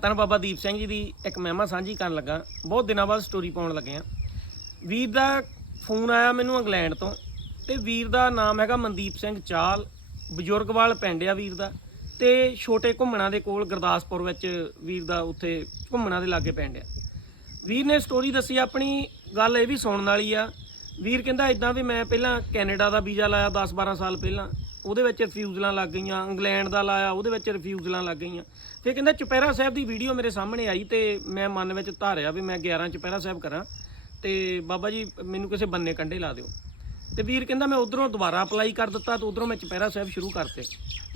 ਧੰਨ ਬਾਬਾ ਦੀਪ ਸਿੰਘ ਜੀ ਦੀ ਇੱਕ ਮਹਿਮਾ ਸਾਂਝੀ ਕਰਨ ਲੱਗਾ। ਬਹੁਤ ਦਿਨਾਂ ਬਾਅਦ ਸਟੋਰੀ ਪਾਉਣ ਲੱਗੇ ਆ ਵੀਰ ਦਾ ਫੋਨ ਆਇਆ ਮੈਨੂੰ ਇੰਗਲੈਂਡ ਤੋਂ ਤੇ ਵੀਰ ਦਾ ਨਾਮ ਹੈਗਾ ਮਨਦੀਪ ਸਿੰਘ ਚਾਲ ਬਜ਼ੁਰਗਵਾਲ ਪਿੰਡ ਆ ਵੀਰ ਦਾ ਤੇ ਛੋਟੇ ਘੁੰਮਣਾ ਦੇ ਕੋਲ ਗੁਰਦਾਸਪੁਰ ਵਿੱਚ ਵੀਰ ਦਾ ਉੱਥੇ ਘੁੰਮਣਾ ਦੇ ਲਾਗੇ ਪਿੰਡ ਆ। ਵੀਰ ਨੇ ਸਟੋਰੀ ਦੱਸੀ, ਆਪਣੀ ਗੱਲ ਇਹ ਵੀ ਸੁਣਨ ਵਾਲੀ ਆ। ਵੀਰ ਕਹਿੰਦਾ ਇਦਾਂ ਵੀ ਮੈਂ ਪਹਿਲਾਂ ਕੈਨੇਡਾ ਦਾ ਵੀਜ਼ਾ ਲਾਇਆ 10-12 ਸਾਲ ਪਹਿਲਾਂ। ਉਹਦੇ ਵਿੱਚ ਰਿਫਿਊਜ਼ਲਾਂ ਲੱਗ ਗਈਆਂ, ਇੰਗਲੈਂਡ ਦਾ ਲਾਇਆ, ਉਹਦੇ ਵਿੱਚ ਰਿਫਿਊਜ਼ਲਾਂ ਲੱਗ ਗਈਆਂ। ਤੇ ਕਹਿੰਦਾ ਚੁਪਹਿਰਾ ਸਾਹਿਬ ਦੀ ਵੀਡੀਓ ਮੇਰੇ ਸਾਹਮਣੇ ਆਈ ਤੇ ਮੈਂ ਮਨ ਵਿੱਚ ਧਾਰਿਆ ਵੀ ਮੈਂ 11 ਚੁਪਹਿਰਾ ਸਾਹਿਬ ਕਰਾਂ। ਤੇ ਬਾਬਾ ਜੀ, ਮੈਨੂੰ ਕਿਸੇ ਬੰਨੇ ਕੰਡੇ ਲਾ ਦਿਓ। ਤੇ ਵੀਰ ਕਹਿੰਦਾ ਮੈਂ ਉਧਰੋਂ ਦੁਬਾਰਾ ਅਪਲਾਈ ਕਰ ਦਿੱਤਾ ਤੇ ਉਧਰੋਂ ਮੈਂ ਚੁਪਹਿਰਾ ਸਾਹਿਬ ਸ਼ੁਰੂ ਕਰਤੇ।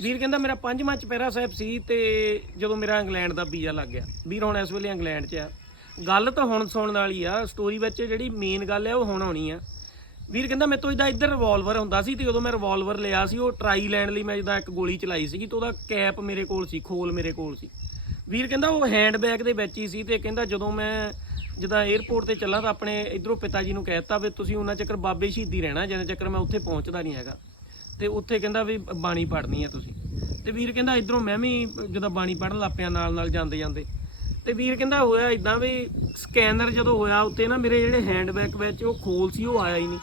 ਵੀਰ ਕਹਿੰਦਾ ਮੇਰਾ ਪੰਜਵਾਂ ਚੁਪਹਿਰਾ ਸਾਹਿਬ ਸੀ ਤੇ ਜਦੋਂ ਮੇਰਾ ਇੰਗਲੈਂਡ ਦਾ ਵੀਜ਼ਾ ਲੱਗ ਗਿਆ। ਵੀਰ ਹੁਣ ਇਸ ਵੇਲੇ ਇੰਗਲੈਂਡ 'ਚ ਆ। ਗੱਲ ਤਾਂ ਹੁਣ ਸੁਣਨ ਵਾਲੀ ਆ ਸਟੋਰੀ ਵਿੱਚ ਜਿਹੜੀ ਮੇਨ ਗੱਲ ਹੈ ਉਹ ਹੁਣ ਆਉਣੀ ਆ। ਵੀਰ ਕਹਿੰਦਾ ਮੇਰੇ ਤੋਂ ਇਦਾਂ ਇੱਧਰ ਰਿਵਾਲਵਰ ਹੁੰਦਾ ਸੀ ਤੇ ਉਦੋਂ ਮੈਂ ਰਿਵਾਲਵਰ ਲਿਆ ਸੀ, ਉਹ ਟਰਾਈ ਲੈਣ ਲਈ ਮੈਂ ਜਿੱਦਾਂ ਇੱਕ ਗੋਲੀ ਚਲਾਈ ਸੀਗੀ ਤੇ ਉਹਦਾ ਕੈਪ ਮੇਰੇ ਕੋਲ ਸੀ, ਖੋਲ ਮੇਰੇ ਕੋਲ ਸੀ। ਵੀਰ ਕਹਿੰਦਾ ਉਹ ਹੈਂਡ ਬੈਗ ਦੇ ਵਿੱਚ ਹੀ ਸੀ ਤੇ ਕਹਿੰਦਾ ਜਦੋਂ ਮੈਂ ਜਿੱਦਾਂ 에ਅਰਪੋਰਟ ਤੇ ਚੱਲਾਂ ਤਾਂ ਆਪਣੇ ਇਧਰੋਂ ਪਿਤਾ ਜੀ ਨੂੰ ਕਹਿਤਾ ਵੀ ਤੁਸੀਂ ਉਹਨਾਂ ਚੱਕਰ ਬਾਬੇ ਸ਼ਹੀਦੀ ਰਹਿਣਾ, ਜਿੰਨੇ ਚੱਕਰ ਮੈਂ ਉੱਥੇ ਪਹੁੰਚਦਾ ਨਹੀਂ ਹੈਗਾ। ਤੇ ਉੱਥੇ ਕਹਿੰਦਾ ਵੀ ਬਾਣੀ ਪੜ੍ਹਨੀ ਆ ਤੁਸੀਂ। ਤੇ ਵੀਰ ਕਹਿੰਦਾ ਇਧਰੋਂ ਮੈਂ ਵੀ ਜਦੋਂ ਬਾਣੀ ਪੜ੍ਹਨ ਲੱਗ ਪਿਆ ਨਾਲ ਨਾਲ ਜਾਂਦੇ ਜਾਂਦੇ ਤੇ ਵੀਰ ਕਹਿੰਦਾ ਹੋਇਆ ਇਦਾਂ ਵੀ ਸਕੈਨਰ ਜਦੋਂ ਹੋਇਆ, ਉੱਤੇ ਨਾ ਮੇਰੇ ਜਿਹੜੇ ਹੈਂਡਬੈਗ ਵਿੱਚ ਉਹ ਖੋਲ ਸੀ, ਉਹ ਆਇਆ ਹੀ ਨਹੀਂ।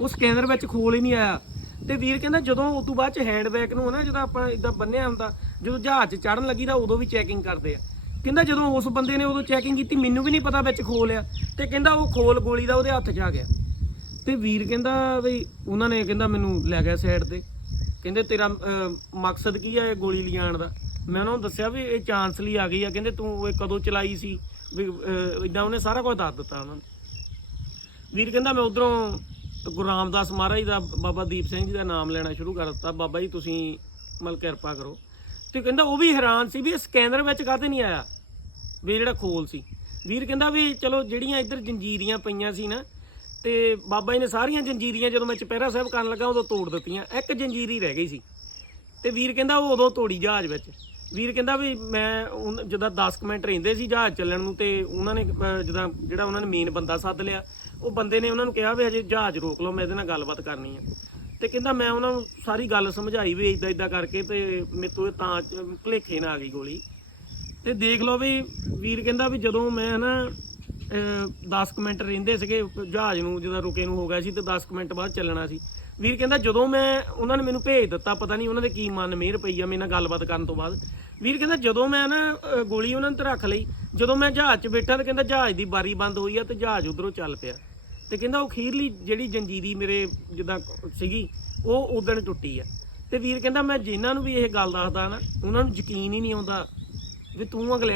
ਉਹ ਸਕੈਨਰ ਵਿੱਚ ਖੋਲ ਹੀ ਨਹੀਂ ਆਇਆ। ਤੇ ਵੀਰ ਕਹਿੰਦਾ ਜਦੋਂ ਉਸ ਤੋਂ ਬਾਅਦ ਚ ਹੈਂਡਬੈਗ ਨੂੰ ਨਾ ਜਦੋਂ ਆਪਾਂ ਇਦਾਂ ਬੰਨਿਆ ਹੁੰਦਾ, ਜਦੋਂ ਜਹਾਜ਼ 'ਚ ਚੜਨ ਲੱਗੀ ਤਾਂ ਉਦੋਂ ਵੀ ਚੈਕਿੰਗ ਕਰਦੇ ਆ। ਕਹਿੰਦਾ ਜਦੋਂ ਉਸ ਬੰਦੇ ਨੇ ਉਦੋਂ ਚੈਕਿੰਗ ਕੀਤੀ, ਮੈਨੂੰ ਵੀ ਨਹੀਂ ਪਤਾ ਵਿੱਚ ਖੋਲ ਆ। ਤੇ ਕਹਿੰਦਾ ਉਹ ਖੋਲ ਗੋਲੀ ਦਾ ਉਹਦੇ ਹੱਥ 'ਚ ਆ ਗਿਆ। ਤੇ ਵੀਰ ਕਹਿੰਦਾ ਵੀ ਉਹਨਾਂ ਨੇ ਕਹਿੰਦਾ ਮੈਨੂੰ ਲੈ ਗਿਆ ਸਾਈਡ ਤੇ। ਕਹਿੰਦੇ ਤੇਰਾ ਮਕਸਦ ਕੀ ਆ ਇਹ ਗੋਲੀ ਲਿਜਾਣ ਦਾ? ਮੈਂ ਉਹਨਾਂ ਨੂੰ ਦੱਸਿਆ ਵੀ ਇਹ ਚਾਂਸ ਲਈ ਆ ਗਈ ਆ। ਕਹਿੰਦੇ ਤੂੰ ਇਹ ਕਦੋਂ ਚਲਾਈ ਸੀ? ਵੀ ਇਦਾਂ ਉਹਨੇ ਸਾਰਾ ਕੁਝ ਦੱਸ ਦਿੱਤਾ ਉਹਨਾਂ ਨੂੰ। ਵੀਰ ਕਹਿੰਦਾ ਮੈਂ ਉਧਰੋਂ ਗੁਰੂ ਰਾਮਦਾਸ ਮਹਾਰਾਜ ਦਾ, ਬਾਬਾ ਦੀਪ ਸਿੰਘ ਜੀ ਦਾ ਨਾਮ ਲੈਣਾ ਸ਼ੁਰੂ ਕਰ ਦਿੱਤਾ। ਬਾਬਾ ਜੀ, ਤੁਸੀਂ ਮਲ ਕਿਰਪਾ ਕਰੋ। ਤੇ ਕਹਿੰਦਾ ਉਹ ਵੀ ਹੈਰਾਨ ਸੀ ਵੀ ਇਹ ਸਕੈਨਰ ਵਿੱਚ ਕਾਹਤੇ ਨਹੀਂ ਆਇਆ? ਵੀ ਜਿਹੜਾ ਖੋਲ ਸੀ। ਵੀਰ ਕਹਿੰਦਾ ਵੀ ਚਲੋ ਜਿਹੜੀਆਂ ਇੱਧਰ ਜੰਜੀਰੀਆਂ ਪਈਆਂ ਸੀ ਨਾ, ਤੇ ਬਾਬਾ ਜੀ ਨੇ ਸਾਰੀਆਂ ਜੰਜੀਰੀਆਂ ਜਦੋਂ ਮੈਂ ਚੁਪਹਿਰਾ ਸਾਹਿਬ ਕਰਨ ਲੱਗਾ ਉਦੋਂ ਤੋੜ ਦਿੱਤੀਆਂ। ਇੱਕ ਜੰਜੀਰੀ ਰਹਿ ਗਈ ਸੀ। ਤੇ ਵੀਰ ਕਹਿੰਦਾ ਉਹ ਉਦੋਂ ਤੋੜੀ ਜਹਾਜ਼ ਵਿੱਚ। ਵੀਰ ਕਹਿੰਦਾ ਵੀ ਮੈਂ ਉਨ- ਜਿੱਦਾਂ 10 ਕੁ ਮਿੰਟ ਰਹਿੰਦੇ ਸੀ ਜਹਾਜ਼ ਚੱਲਣ ਨੂੰ ਤੇ ਉਹਨਾਂ ਨੇ ਅਹ, ਜਿੱਦਾਂ ਜਿਹੜਾ ਉਹਨਾਂ ਨੇ ਮੇਨ ਬੰਦਾ ਸੱਦ ਲਿਆ ਉਹ ਬੰਦੇ ਨੇ ਉਹਨਾਂ ਨੂੰ ਕਿਹਾ ਵੀ ਹਜੇ ਜਹਾਜ਼ ਰੋਕ ਲਓ ਮੈਂ ਇਹਦੇ ਨਾਲ ਗੱਲਬਾਤ ਕਰਨੀ ਆ। ਤੇ ਕਹਿੰਦਾ ਮੈਂ ਉਹਨਾਂ ਨੂੰ ਸਾਰੀ ਗੱਲ ਸਮਝਾਈ ਵੀ ਇਦਾਂ ਇਦਾਂ ਕਰਕੇ ਤੇ ਮੇਰੇ ਤੋਂ ਇਹ ਤਾਂ ਚ- ਭੁਲੇਖੇ ਨਾਲ ਆ ਗਈ ਗੋਲੀ। ਤੇ ਦੇਖ ਲਓ ਵੀ ਵੀਰ ਕਹਿੰਦਾ ਵੀ ਜਦੋਂ ਮੈਂ ਨਾ 10 ਕੁ ਮਿੰਟ ਰਹਿੰਦੇ ਸੀਗੇ ਜਹਾਜ਼ ਨੂੰ ਜਦੋਂ ਰੁਕੇ ਨੂੰ ਹੋ ਗਿਆ ਸੀ ਤੇ 10 ਕੁ ਮਿੰਟ ਬਾਅਦ ਚੱਲਣਾ ਸੀ। ਵੀਰ ਕਹਿੰਦਾ ਜਦੋਂ ਮੈਂ ਉਹਨਾਂ ਨੇ ਮੈਨੂੰ ਭੇਜ ਦਿੱਤਾ ਪਤਾ ਨਹੀਂ ਉਹਨਾਂ ਦੇ ਕੀ ਮਨ ਮਿਹਰ ਪਈ ਆ ਮੇਰੇ ਨਾਲ ਗੱਲਬਾਤ ਕਰਨ ਤੋਂ ਬਾਅਦ। ਵੀਰ ਕਹਿੰਦਾ ਜਦੋਂ ਮੈਂ ਨਾ ਅਹ, ਗੋਲੀ ਉਹਨਾਂ ਨੇ ਰੱਖ ਲਈ। ਜਦੋਂ ਮੈਂ ਜਹਾਜ਼ 'ਚ ਬੈਠਾ ਤੇ ਕਹਿੰਦਾ ਜਹਾਜ਼ ਦੀ ਬਾਰੀ ਬੰਦ ਹੋਈ ਆ ਤੇ ਜਹਾਜ਼ ਉਧਰੋਂ ਚੱਲ ਪਿਆ। ਤੇ ਕਹਿੰਦਾ ਉਹ ਖੀਰਲੀ ਜਿਹੜੀ ਜੰਜੀਰੀ ਮੇਰੇ ਜਿੱਦਾਂ ਸੀਗੀ ਉਹ ਉਦਣ ਟੁੱਟੀ ਆ। ਤੇ ਵੀਰ ਕਹਿੰਦਾ ਮੈਂ ਜਿਨ੍ਹਾਂ ਨੂੰ ਵੀ ਇਹ ਗੱਲ ਦੱਸਦਾ ਨਾ ਉਹਨਾਂ ਨੂੰ ਯਕੀਨ ਹੀ ਨਹੀਂ ਆਉਂਦਾ ਵੀ ਤੂੰ ਅਗਲੇ